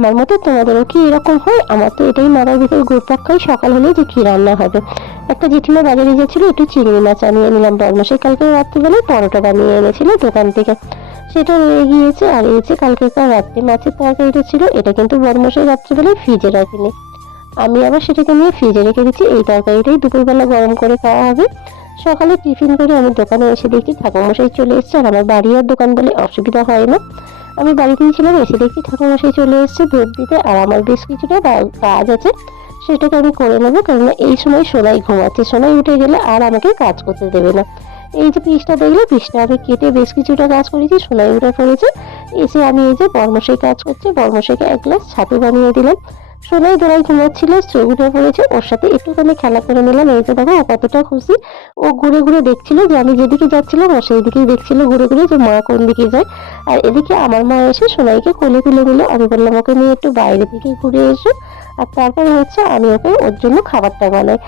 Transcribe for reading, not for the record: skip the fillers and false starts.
আমার মতো তোমাদেরও কি এরকম হয়? আমার তো এটাই মাথার ভিতর ঘুরপাক খায় সকাল হলে যে কি রান্না হবে। একটা জেঠিমা বাজারে গেছিল, একটু চিংড়ি মাছ আনিয়ে নিলাম। বরমশাই কালকে রাত্রিবেলায় পরোটা বানিয়ে এনেছিল দোকান থেকে, সেটা রয়ে গিয়েছে। আর এই যে কালকেকার রাত্রে মাছের তরকারিটা ছিল, এটা কিন্তু বরমশাই রাত্রিবেলায় ফ্রিজে রাখেনি, আমি আবার সেটাকে নিয়ে ফ্রিজে রেখে দিচ্ছি। এই তরকারিটাই দুপুরবেলা গরম করে খাওয়া হবে। সকালে টিফিন করে আমি দোকানে এসে দেখি ঠাকুরমশাই চলে এসছে। আর আমার বাড়ি আর দোকান বলে অসুবিধা হয় না, আমি বাড়িতেই ছিলাম, এসে দেখি ঠাকুরমশাই চলে এসছে ধূপ দিতে। আর আমার বেশ কিছুটা কাজ আছে, সেটাকে আমি করে নেবো, কেননা এই সময় সোনাই ঘুমাচ্ছে। সোনাই উঠে গেলে আর আমাকে কাজ করতে দেবে না। এই যে পিসটা দেখলে, পিসটা আমি কেটে বেশ কিছুটা কাজ করেছি। সোনাই উঠে পড়েছে, এসে আমি এই যে বরমশাই কাজ করছে, বরমশাইকে এক গ্লাস ছাতু বানিয়ে দিলাম। সোনাই দোলায় ঘুমাচ্ছিল, চোখ উঠে পড়েছে, ওর সাথে একটুখানি খেলা করে নিলাম। এই যে দেখো ও কতটা খুশি। ও ঘুরে ঘুরে দেখছিল যে আমি যেদিকে যাচ্ছিলাম, ও সেই দিকেই দেখছিল ঘুরে ঘুরে যে মা কোন দিকে যায়। আর এদিকে আমার মা এসে সোনাইকে কোলে তুলে নিল। আমি বললাম ওকে নিয়ে একটু বাইরে দিকে ঘুরে এসো, আর তারপরে হচ্ছে আমি ওকে ওর জন্য খাবারটা বানাই।